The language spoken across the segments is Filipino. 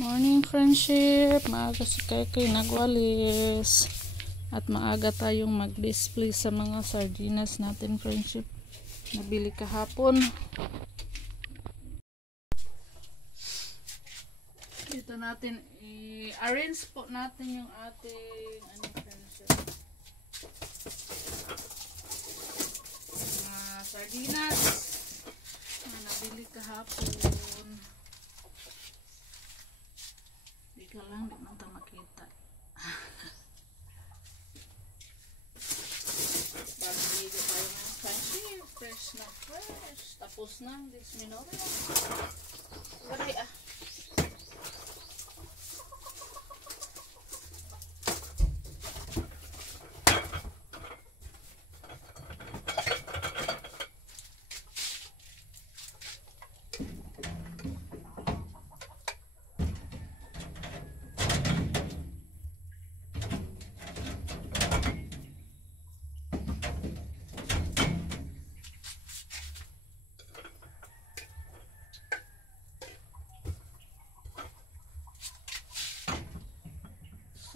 Morning friendship, maaga si Kay nagwalis at maaga tayong mag-display sa mga sardinas natin friendship. Nabili kahapon. Dito natin i-arrange po natin yung ating friendship. Mga sardinas na nabili kahapon. Ika lang, di man ito makita. Bago tayo ng friendship. Fresh na fresh. Tapos na, this minore. Waray ah.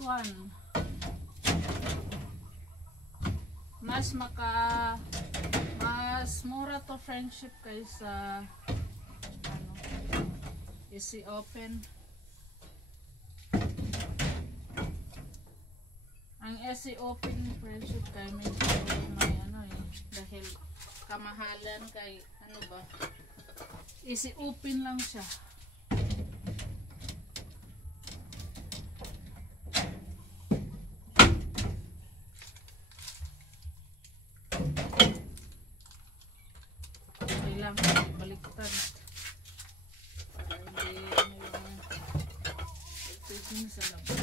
One. Mas mura to friendship kaysa easy open. Ang easy open friendship kay medyo may dahil kamahalan kay easy open lang siya. Baliktad para hindi yung sa labas.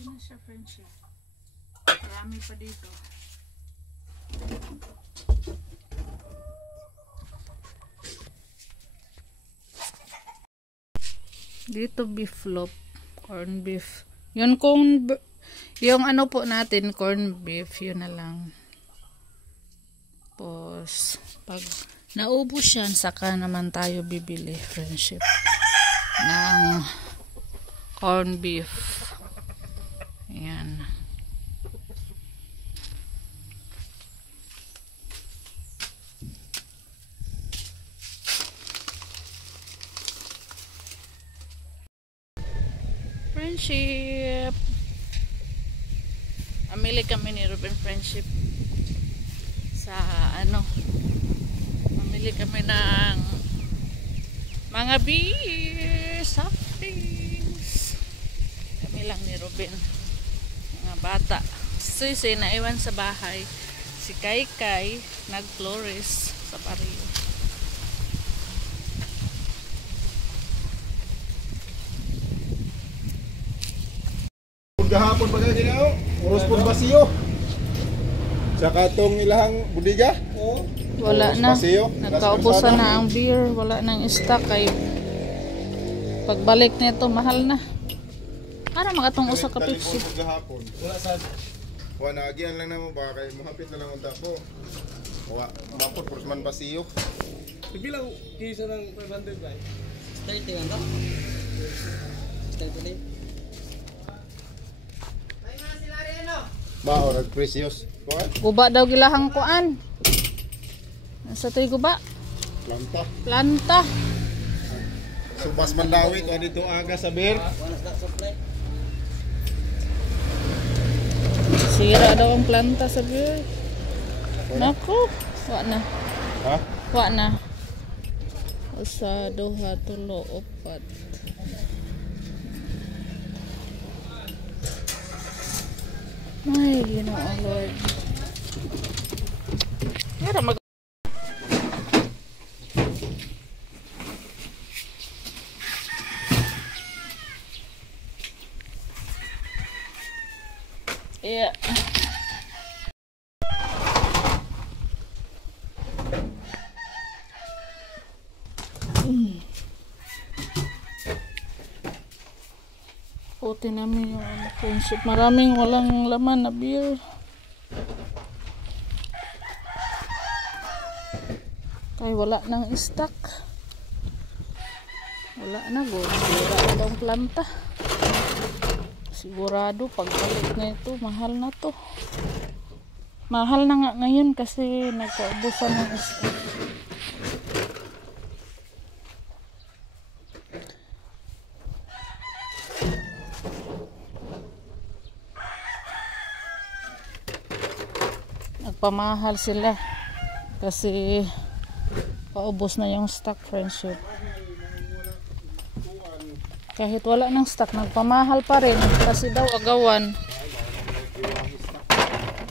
Ano siya friendship? Marami pa dito. Dito beef loaf, corn beef. Yun yung ano po natin, corn beef, yun na lang. Tapos pag naubos yan, saka naman tayo bibili friendship ng corn beef. Ayan. Friendship. Amili kami ni Ruben friendship sa mamili kami ng mga beer, soft drinks. Kami lang ni Ruben. Mga bata. Si naiwan sa bahay. Si Kay nag-florist sa Pario. Gahapon pa kayo ginao. Uros po basiyo. Sa katong ilahang budiga. Wala na. Nagkaubusan na ang beer. Wala nang stock. Kay pagbalik nito mahal na. Ano mga itong usa ka Pepsi? Wala sad. Wala agian lang namo ba kay mahapit na lang unta ko. Mapot man basiyo. Bilang kisa ng 500 ba? 30 nga ba? 30 din. Ay na sila rin Bao nagpresyos. Kuan Guba daw gilahang kuan. Sa to'y guba? planta. Planta. Subas Mandawi to dito aga sa beer. Sira daw ang planta sa beer. Naku, wa na. Ha? Wa na. Usa, duha, tulo, upat. Ay, Ginoo Lord. Yara mag Yeah. Puti namin yung friendship. Maraming walang laman na beer. Kaya wala nang stock. Wala na. Sira na daw ang planta. Sigurado pagpalit na ito, mahal na to. Mahal na nga ngayon kasi nagkaubusan ng stock. Nagpamahal sila kasi paubos na yung stock, friendship. Kahit wala ng stock, nagpamahal pa rin kasi daw agawan.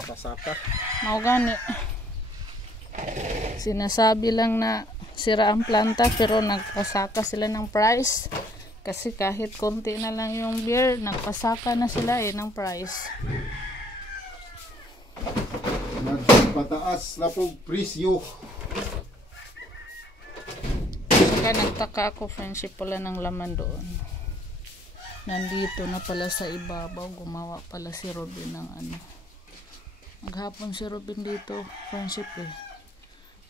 Pasaka. Mau gani. Sinasabi lang na sira ang planta pero nagpasaka sila ng price. Kasi kahit konti na lang yung beer, nagpasaka na sila ng price. Nagpataas na po presyo. Saka nagtaka ako, friendship, pala ng laman doon. Nandito na pala sa ibabaw, gumawa pala si Robin ng ano. Maghapon si Robin dito, friendship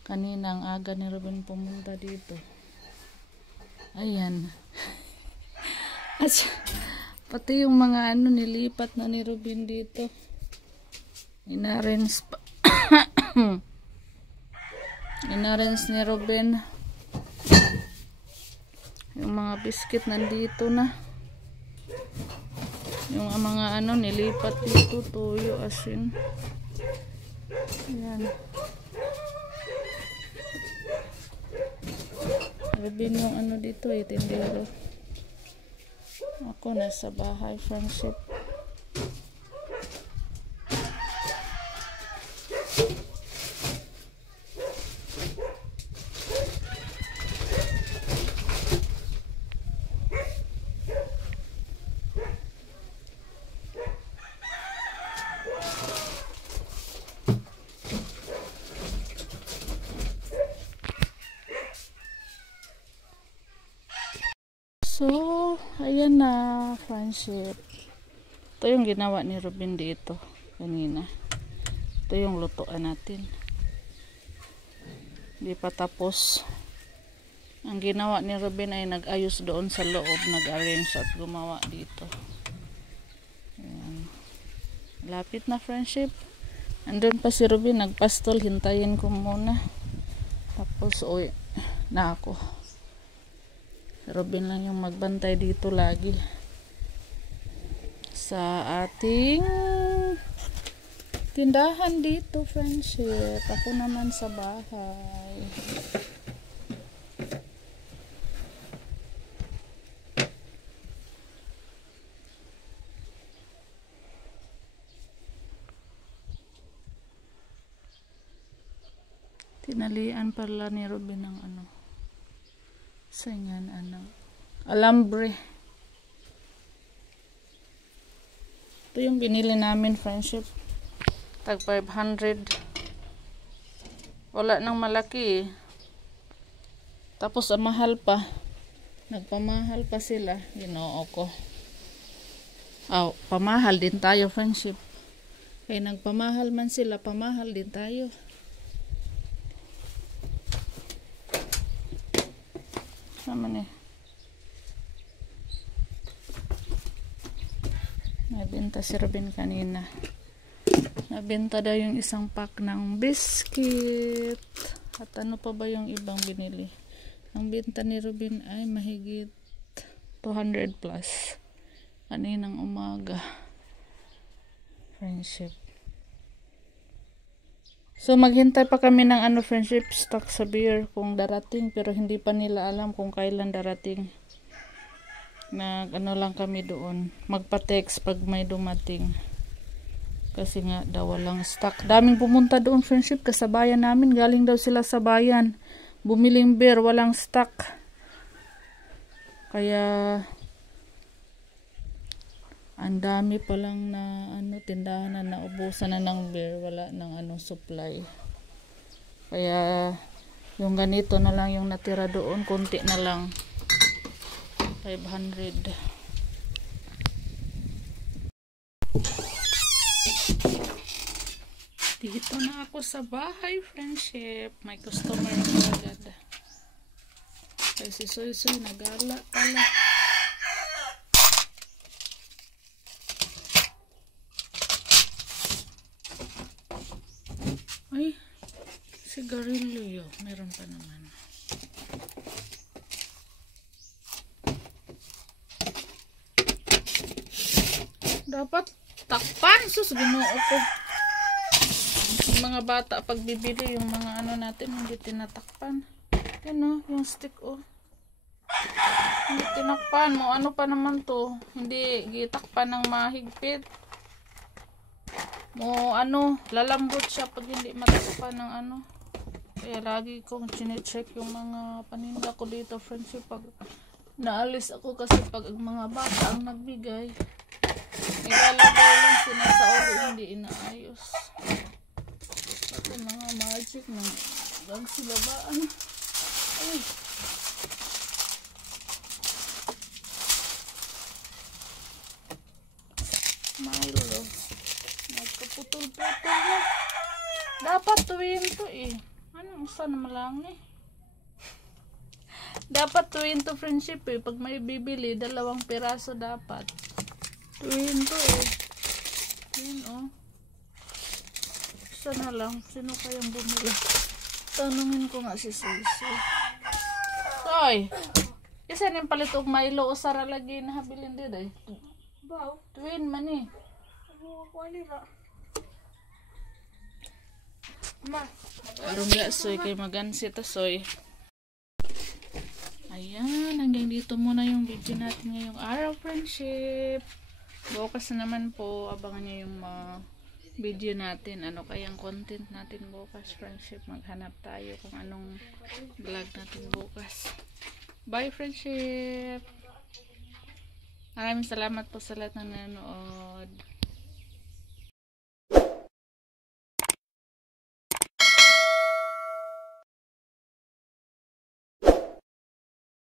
Kanina ang aga ni Robin pumunta dito. Ayan. At pati yung mga ano nilipat na ni Robin dito. Inarrange pa. Inarrange ni Robin. Yung mga biscuit nandito na. Yung mga ano nilipat dito, tuyo, asin. Ayan. Robin yung ano dito, tindero. Ako nasa bahay, friendship. So, ayan na, friendship. Ito yung ginawa ni Robin dito kanina. Ito yung lutuan natin. Hindi pa tapos. Ang ginawa ni Robin ay nag-ayos doon sa loob, nag-arrange at gumawa dito. Ayan. Lapit na, friendship. Andun pa si Robin, nagpastol. Hintayin ko muna. Tapos, uwi na ako. Robin lang yung magbantay dito lagi sa ating tindahan dito, friendship. Ako naman sa bahay. Tinalian pala ni Robin ng ano, saingan, alambre. Ito yung binili namin, friendship. Tag 500. Wala nang malaki Tapos mahal pa. Nagpamahal pa sila. Ginoo ko. Pamahal din tayo, friendship. Kaya nagpamahal man sila, pamahal din tayo. Sama ni. May benta si Robin kanina. Nabenta daw yung isang pack ng biscuit. At ano pa ba yung ibang binili? Ang benta ni Ruben ay mahigit 200 plus. Kaninang umaga. Friendship. So maghintay pa kami ng friendship stock sa beer kung darating, pero hindi pa nila alam kung kailan darating. Lang kami doon, magpa-text pag may dumating. Kasi nga daw walang stock. Daming pumunta doon, friendship, kasabayan namin, galing daw sila sa bayan. Bumiling beer, walang stock. Kaya ang dami pa lang na tindahan na naubusan na ng beer, wala ng supply. Kaya yung ganito na lang yung natira doon, konti na lang. 500. Dito na ako sa bahay, friendship. May customer ako agad. Kaya si Soy nagala pala. Ay, sigarilyo. Meron pa naman. Dapat takpan. Sus, ginoo ko. Yung mga bata, pag bibili, yung mga natin, hindi tinatakpan. Yan yung stick Hindi tinakpan mo. Ano pa naman to? Hindi gitakpan ng mahigpit. Mo lalambot siya pag hindi matakpan ng Kaya lagi kong chine-check yung mga paninda ko dito, friendship, pag naalis ako, kasi pag ang mga bata ang nagbigay, nilalagay lang sila sa ulo, hindi inaayos. Ito mga magic ng bagsilabaan. Ay, Milo, nagkaputol-putol na. Dapat tuwin to Anong isa naman lang Dapat tuwin to, friendship pag may bibili, 2 piraso dapat. Tuwin to Yun Isa na lang. Sino kayang bumili? Tanungin ko nga si Susi. Soy! Isa nang palit og Milo o Sara lagi na habilin din Baw, Tuwin man ako alira. Ma. Arong ga Soy kay magansi ta Soy. Ayan, hanggang dito muna yung video natin ngayong araw, friendship. Bukas na naman po, abangan nyo yung video natin. Ano kayang content natin bukas, friendship. Maghanap tayo kung anong vlog natin bukas. Bye, friendship! Maraming salamat po sa lahat ng nanonood.